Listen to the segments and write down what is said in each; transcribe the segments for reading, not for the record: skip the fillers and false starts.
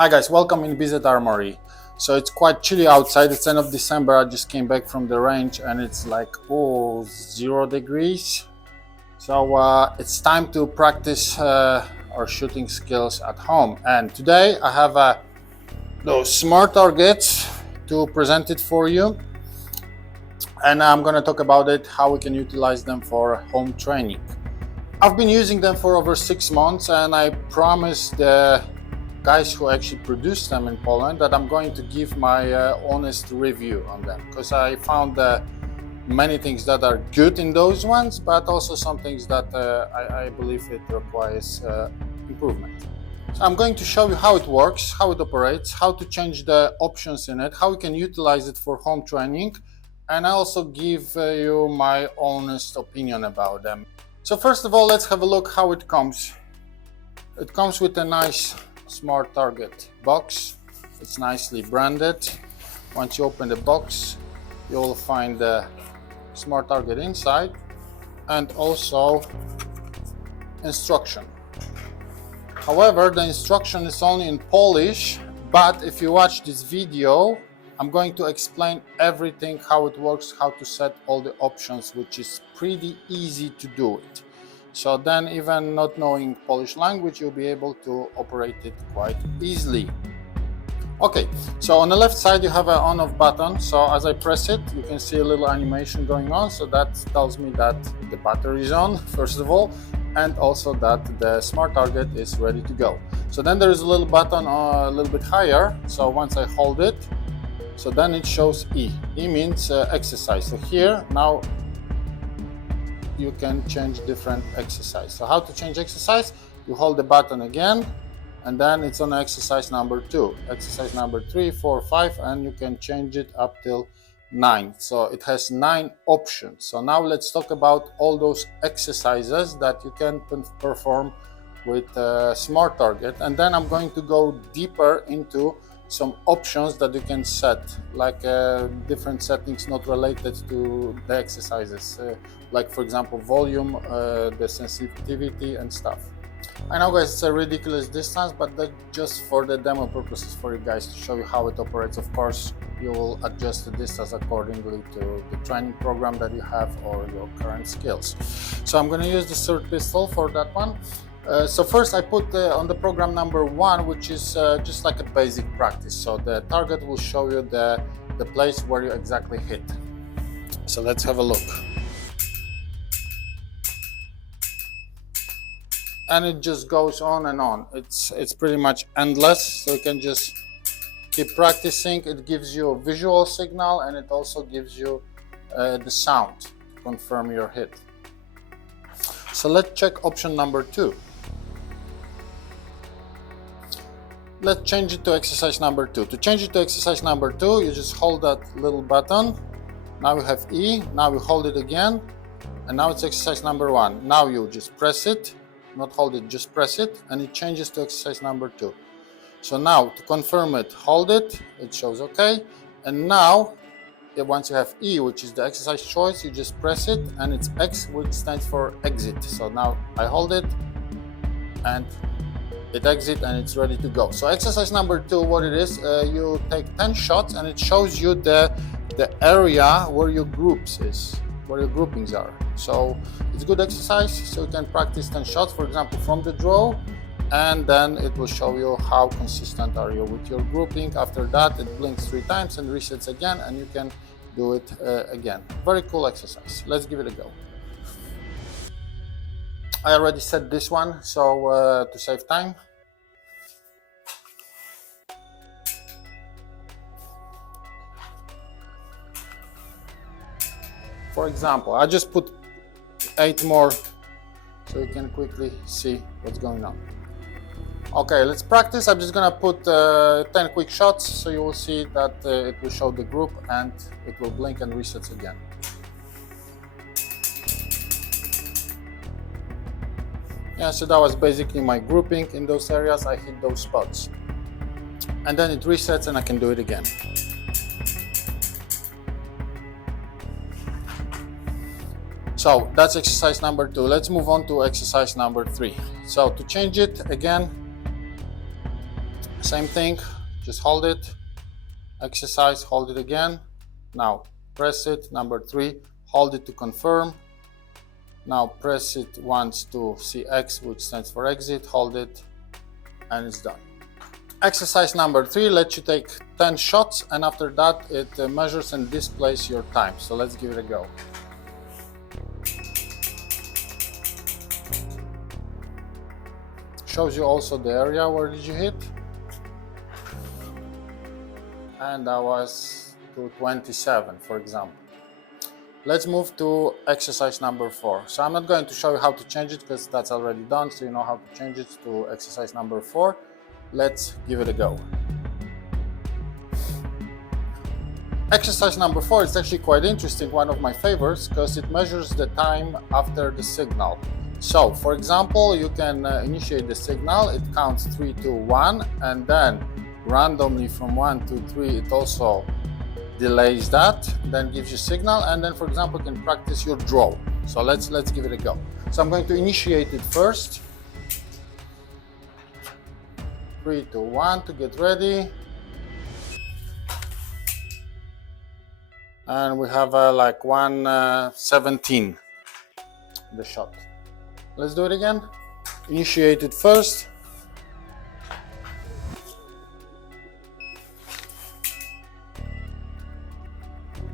Hi guys, welcome in Visit Armory. So it's quite chilly outside. It's end of December. I just came back from the range and it's like 0 degrees. So it's time to practice our shooting skills at home. And today I have those smart targets to present it for you. And I'm going to talk about it, how we can utilize them for home training. I've been using them for over 6 months, and I promised the guys who actually produce them in Poland that I'm going to give my honest review on them, because I found many things that are good in those ones, but also some things that I believe it requires improvement. So I'm going to show you how it works, how it operates, how to change the options in it, how we can utilize it for home training, and I also give you my honest opinion about them. So first of all, let's have a look how it comes. It comes with a nice smart target box. It's nicely branded. Once you open the box, you'll find the smart target inside and also instruction. However, the instruction is only in Polish, but if you watch this video, I'm going to explain everything, how it works, how to set all the options, which is pretty easy to do it. So then, even not knowing Polish language, you'll be able to operate it quite easily. Okay, so on the left side you have an on-off button. So as I press it, you can see a little animation going on. So that tells me that the battery is on, first of all, and also that the smart target is ready to go. So then there is a little button a little bit higher. So once I hold it, so then it shows E. E means exercise. So here now you can change different exercise. So how to change exercise? You hold the button again, and then it's on exercise number 2, exercise number 3, 4, 5, and you can change it up till 9. So it has 9 options. So now let's talk about all those exercises that you can perform with smart target, and then I'm going to go deeper into some options that you can set, like different settings not related to the exercises, like for example volume, the sensitivity and stuff. I know guys, it's a ridiculous distance, but that's just for the demo purposes for you guys, to show you how it operates. Of course, you will adjust the distance accordingly to the training program that you have or your current skills. So I'm going to use the SIRT pistol for that one. So first I put on the program number 1, which is just like a basic practice. So the target will show you the place where you exactly hit. So let's have a look. And it just goes on and on. It's pretty much endless. So you can just keep practicing. It gives you a visual signal, and it also gives you the sound to confirm your hit. So let's check option number 2. Let's change it to exercise number 2. To change it to exercise number 2, you just hold that little button. Now you have E. Now you hold it again, and now it's exercise number 1. Now you just press it, not hold it, just press it, and it changes to exercise number 2. So now to confirm it, hold it, it shows OK. And now, once you have E, which is the exercise choice, you just press it, and it's X, which stands for exit. So now I hold it, and it exits, and it's ready to go. So exercise number 2, what it is, you take 10 shots, and it shows you the area where your groups is, where your groupings are. So it's good exercise, so you can practice 10 shots, for example, from the draw, and then it will show you how consistent are you with your grouping. After that, it blinks 3 times and resets again, and you can do it again. Very cool exercise. Let's give it a go. I already set this one, so to save time. For example, I just put 8 more so you can quickly see what's going on. Okay, let's practice. I'm just gonna put 10 quick shots, so you will see that it will show the group and it will blink and resets again. Yeah, so that was basically my grouping in those areas. I hit those spots. And then it resets and I can do it again. So that's exercise number 2. Let's move on to exercise number 3. So to change it again, Same thing, just hold it, exercise, hold it again. Now press it, number 3, hold it to confirm. Now press it once to see X, which stands for exit, hold it, and it's done. Exercise number 3 lets you take 10 shots, and after that it measures and displays your time. So let's give it a go. Shows you also the area where did you hit. And that was to 27, for example. Let's move to exercise number 4. So I'm not going to show you how to change it because that's already done, so you know how to change it to exercise number 4. Let's give it a go. Exercise number 4 is actually quite interesting, one of my favorites, because it measures the time after the signal. So, for example, you can initiate the signal, it counts 3, 2, 1, and then randomly from 1 to 3 it also delays that, then gives you signal, and then, for example, you can practice your draw. So let's give it a go. So I'm going to initiate it first. 3, 2, 1 to get ready. And we have like 1:17 the shot. Let's do it again. Initiate it first.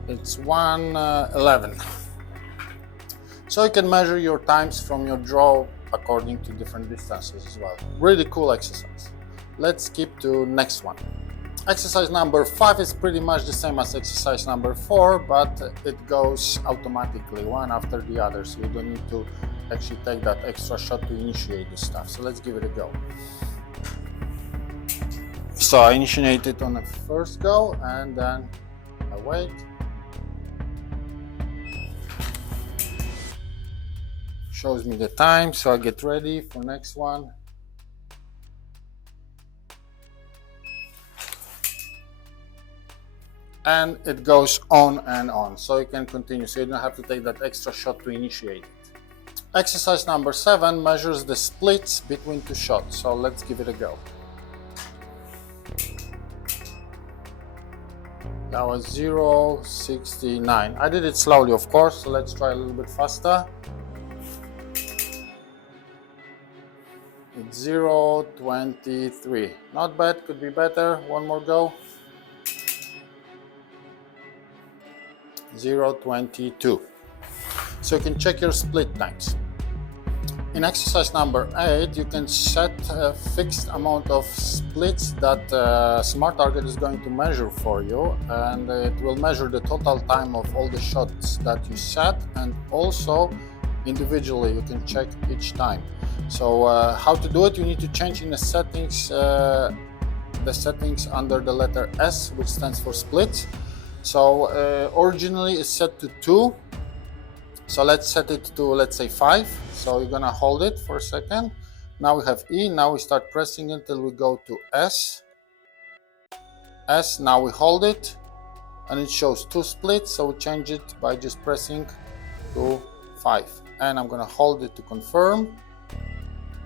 It's 1:11. So you can measure your times from your draw according to different distances as well. Really cool exercise. Let's skip to next one. Exercise number 5 is pretty much the same as exercise number 4, but it goes automatically one after the other, so you don't need to actually take that extra shot to initiate this stuff. So let's give it a go. So I initiate it on the first go, and then I wait. Shows me the time, so I get ready for next one. And it goes on and on, so you can continue, so you don't have to take that extra shot to initiate it. Exercise number 7 measures the splits between 2 shots, so let's give it a go. That was 0:69. I did it slowly, of course, so let's try a little bit faster. It's 0:23. Not bad, could be better. One more go. 0:22. So you can check your split times. In exercise number 8, you can set a fixed amount of splits that Smart Target is going to measure for you, and it will measure the total time of all the shots that you set, and also individually you can check each time. So how to do it? You need to change in the settings under the letter S, which stands for splits. So originally it's set to 2. So let's set it to, let's say, 5. So you're gonna hold it for a second. Now we have E. Now we start pressing until we go to S. S. Now we hold it, and it shows 2 splits. So we change it by just pressing to 5. And I'm gonna hold it to confirm.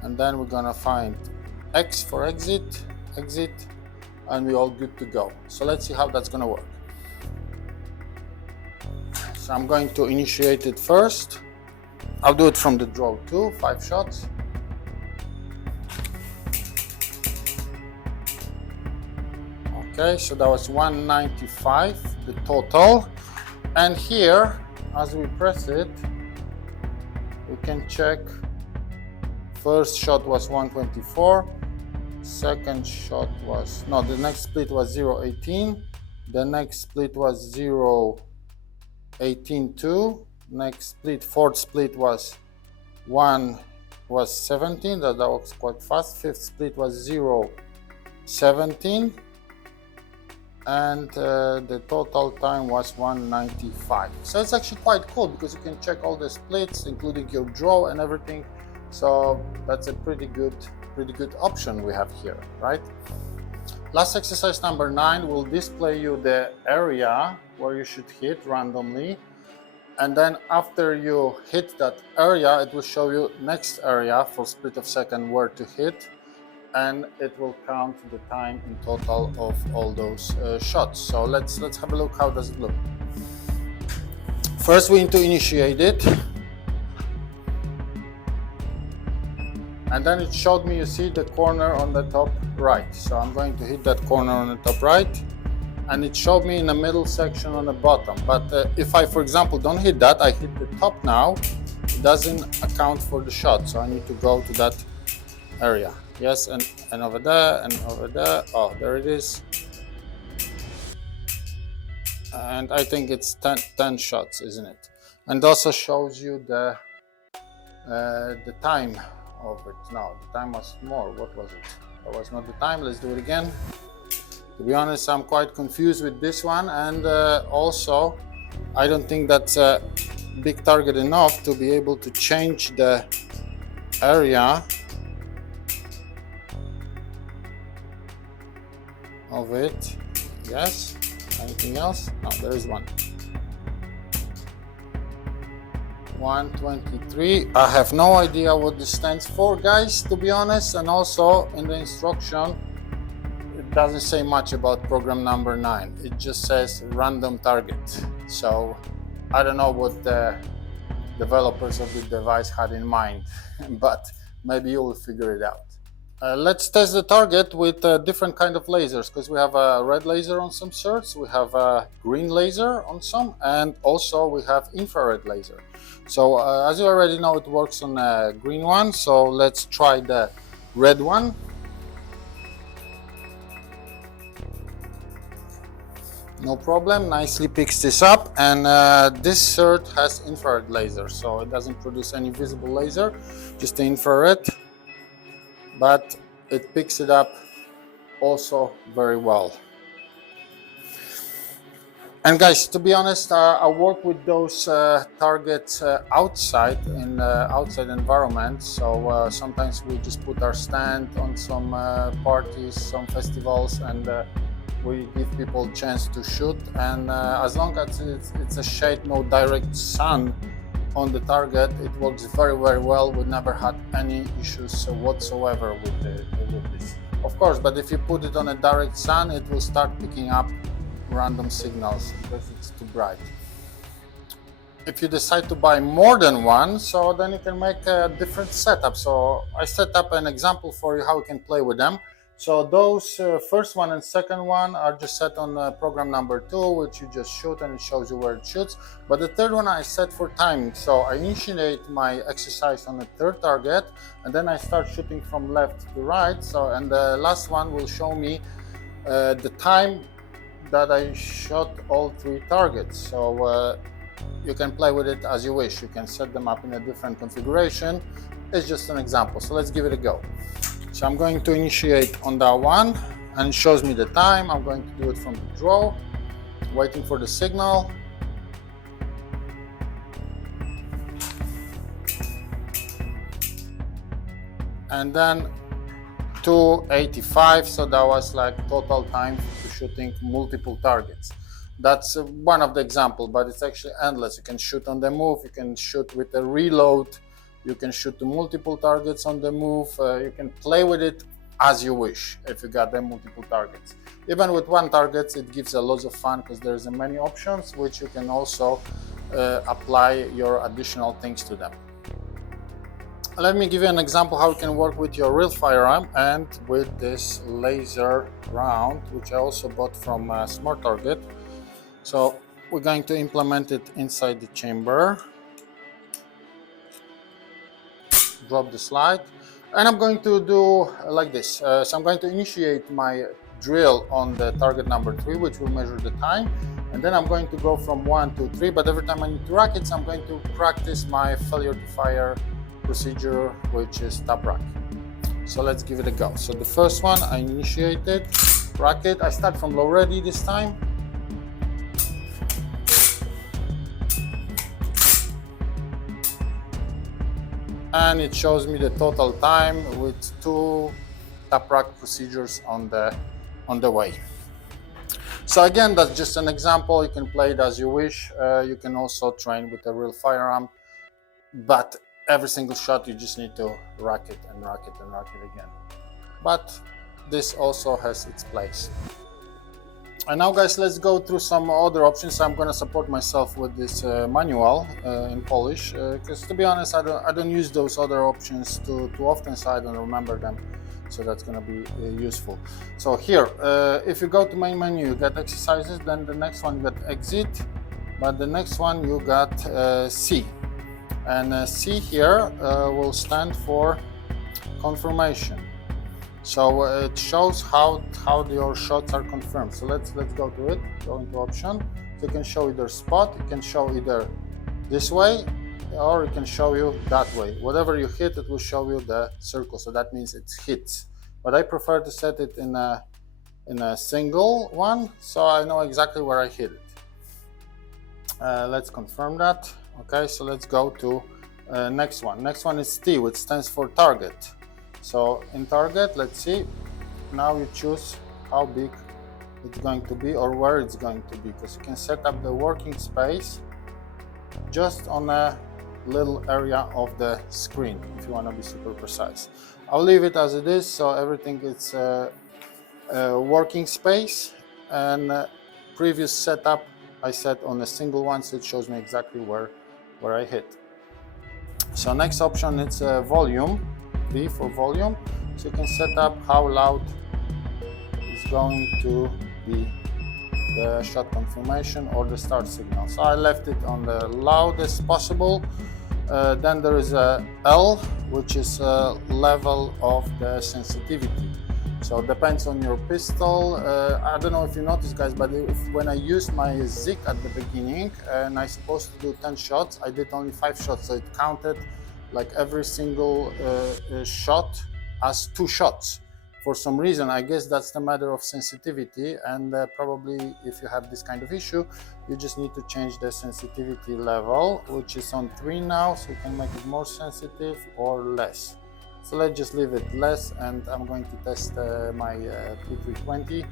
And then we're gonna find X for exit, and we're all good to go. So let's see how that's gonna work. So I'm going to initiate it first. I'll do it from the draw too, 5 shots. Okay, so that was 195, the total. And here, as we press it, we can check. First shot was 124. Second shot was, no, the next split was 0:18. The next split was 0:18.2. Next split, fourth split was 17. That was quite fast. Fifth split was 0:17. And the total time was 195. So it's actually quite cool because you can check all the splits, including your draw and everything. So that's a pretty good option we have here, right? Last exercise number 9 will display you the area where you should hit randomly, and then after you hit that area, it will show you next area for split of second where to hit, and it will count the time in total of all those shots. So let's have a look. How does it look? First we need to initiate it, and then it showed me, you see the corner on the top right, so I'm going to hit that corner on the top right, and it showed me in the middle section on the bottom. But if I, for example, don't hit that, I hit the top now, it doesn't account for the shot, so I need to go to that area. Yes, and over there and over there. Oh, there it is. And I think it's 10 shots, isn't it? And also shows you the time of it. No, the time was more. What was it? That was not the time. Let's do it again. To be honest, I'm quite confused with this one, and also I don't think that's a big target enough to be able to change the area of it. Yes. Anything else? No, there is one. 123. I have no idea what this stands for, guys, to be honest. And also in the instruction, it doesn't say much about program number 9. It just says random target. So I don't know what the developers of the device had in mind, but maybe you will figure it out. Let's test the target with different kind of lasers, because we have a red laser on some SIRTs, we have a green laser on some, and also we have infrared laser. So as you already know, it works on a green one, so let's try the red one. No problem, nicely picks this up, and this SIRT has infrared laser, so it doesn't produce any visible laser, just the infrared. But it picks it up also very well. And guys, to be honest, I work with those targets outside in outside environments. So sometimes we just put our stand on some parties, some festivals, and we give people a chance to shoot. And as long as it's a shade, no direct sun on the target, it works very well. We never had any issues whatsoever with this, of course. But if you put it on a direct sun, it will start picking up random signals because it's too bright. If you decide to buy more than one, so then you can make a different setup. So I set up an example for you how you can play with them. So those first one and second one are just set on program number 2, which you just shoot and it shows you where it shoots. But the third one I set for timing. So I initiate my exercise on the third target, and then I start shooting from left to right. So, and the last one will show me the time that I shot all 3 targets. So you can play with it as you wish. You can set them up in a different configuration. It's just an example. So let's give it a go. So I'm going to initiate on that one, and it shows me the time. I'm going to do it from the draw, waiting for the signal. And then 285, so that was like total time to shooting multiple targets. That's one of the examples, but it's actually endless. You can shoot on the move, you can shoot with a reload, you can shoot to multiple targets on the move. You can play with it as you wish if you got them multiple targets. Even with one target, it gives a lot of fun because there's many options which you can also apply your additional things to them. Let me give you an example how you can work with your real firearm and with this laser round, which I also bought from Smart Target. So we're going to implement it inside the chamber. Drop the slide, and I'm going to do like this. So I'm going to initiate my drill on the target number 3, which will measure the time, and then I'm going to go from 1 to 3, but every time I need to rack it, so I'm going to practice my failure to fire procedure, which is tap rack. So let's give it a go. So the first one, I initiate it, rack it. I start from low ready this time. And it shows me the total time with 2 tap rack procedures on the way. So again, that's just an example. You can play it as you wish. You can also train with a real firearm, but every single shot you just need to rack it and rack it and rack it again. but this also has its place. And now guys, let's go through some other options. I'm gonna support myself with this manual in Polish, because to be honest, I don't use those other options too often, so I don't remember them. So that's gonna be useful. So here, if you go to main menu, you get exercises, then the next one you got exit, but the next one you got C. And C here will stand for confirmation. So it shows how your shots are confirmed. So let's go to it. Go into option. So it can show either spot, it can show either this way, or it can show you that way. Whatever you hit, it will show you the circle. So that means it's hits. But I prefer to set it in a single one, so I know exactly where I hit it. Let's confirm that. Okay, so let's go to next one. Next one is T, which stands for target. So in target, let's see, now you choose how big it's going to be or where it's going to be, because you can set up the working space just on a little area of the screen if you want to be super precise. I'll leave it as it is, so everything is working space, and previous setup I set on a single one, so it shows me exactly where I hit. So next option, it's volume. V for volume, so you can set up how loud is going to be the shot confirmation or the start signal. So I left it on the loudest possible. Then there is a L, which is a level of the sensitivity. So it depends on your pistol. I don't know if you noticed, guys, but when I used my Zig at the beginning and I supposed to do 10 shots, I did only 5 shots, so it counted like every single shot as 2 shots. For some reason, I guess that's the matter of sensitivity, and probably if you have this kind of issue, you just need to change the sensitivity level, which is on 3 now, so you can make it more sensitive or less. So let's just leave it less, and I'm going to test my P320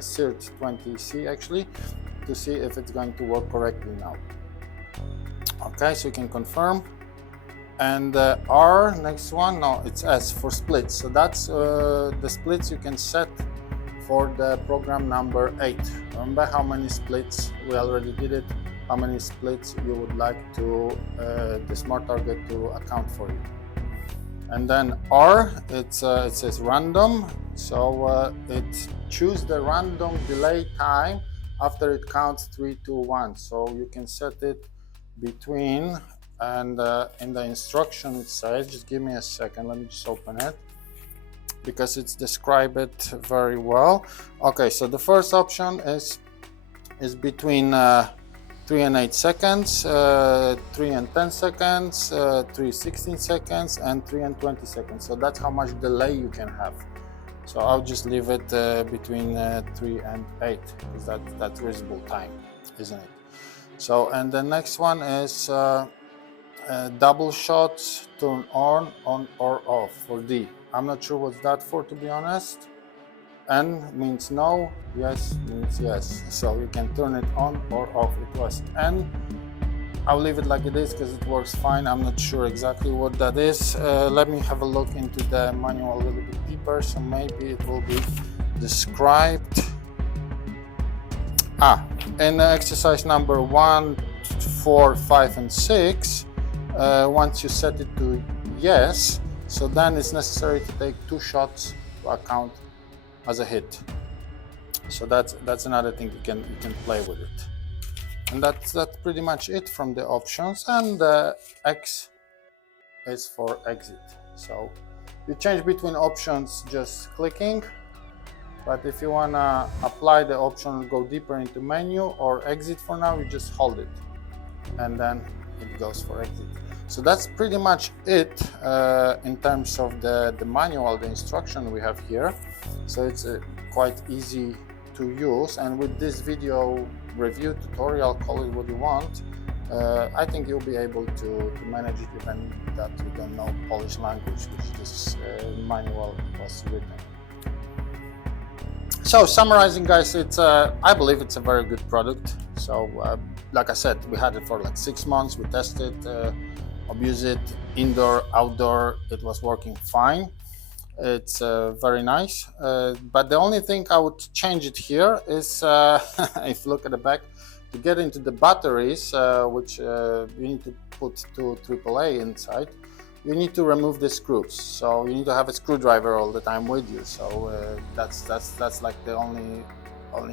SIRT 20C actually, to see if it's going to work correctly now. Okay, so you can confirm. And R, next one, no, it's S for splits. So that's the splits you can set for the program number 8. Remember how many splits, we already did it, how many splits you would like to the smart target to account for you. And then R, it says random, so it choose the random delay time after it counts 3, 2, 1. So you can set it between, and in the instruction it says, just give me a second, let me just open it because it's described it very well. Okay, so the first option is between 3 and 8 seconds, 3 and 10 seconds, 3 16 seconds, and 3 and 20 seconds. So that's how much delay you can have. So I'll just leave it between 3 and 8 because that's reasonable time, isn't it? So, and the next one is double shots, turn on or off for D. I'm not sure what's that for, to be honest. N means no, yes means yes. So you can turn it on or off. It was N. I'll leave it like it is because it works fine. I'm not sure exactly what that is. Let me have a look into the manual a little bit deeper, so maybe it will be described. In exercise number 1, 4, 5, and 6, once you set it to yes, so then it's necessary to take 2 shots to account as a hit. So that's another thing you can play with it. And that's pretty much it from the options. And the X is for exit. So you change between options just clicking, but if you want to apply the option, go deeper into menu or exit for now, you just hold it and then it goes for exit. So that's pretty much it in terms of the manual, the instruction we have here. So it's quite easy to use, and with this video review tutorial, call it what you want, I think you'll be able to manage it even that you don't know Polish language, which this manual was written. So summarizing, guys, it's I believe it's a very good product. So like I said, we had it for like 6 months. We tested, abused it indoor, outdoor. It was working fine. It's very nice, but the only thing I would change it here is if you look at the back, to get into the batteries, which you need to put two AAA inside, you need to remove the screws. So you need to have a screwdriver all the time with you. So that's like the only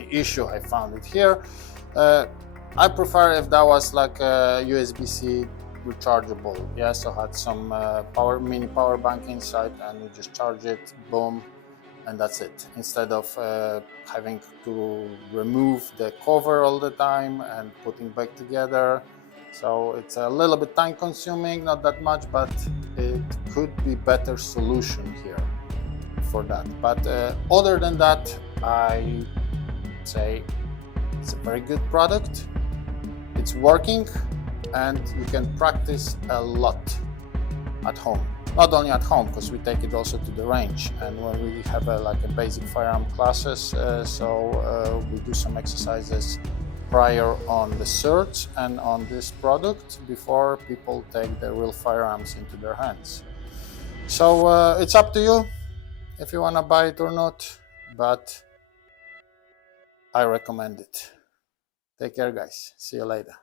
issue I found it here. I prefer if that was like a USB-C rechargeable. Yeah, so had some mini power bank inside, and you just charge it, boom, and that's it. Instead of having to remove the cover all the time and putting back together. So it's a little bit time consuming, not that much, but it could be better solution here for that. But other than that, I say it's a very good product. It's working, and you can practice a lot at home. Not only at home, because we take it also to the range, and when we have like a basic firearm classes, we do some exercises prior on the SIRT and on this product before people take their real firearms into their hands. So it's up to you if you want to buy it or not, but I recommend it. Take care, guys. See you later.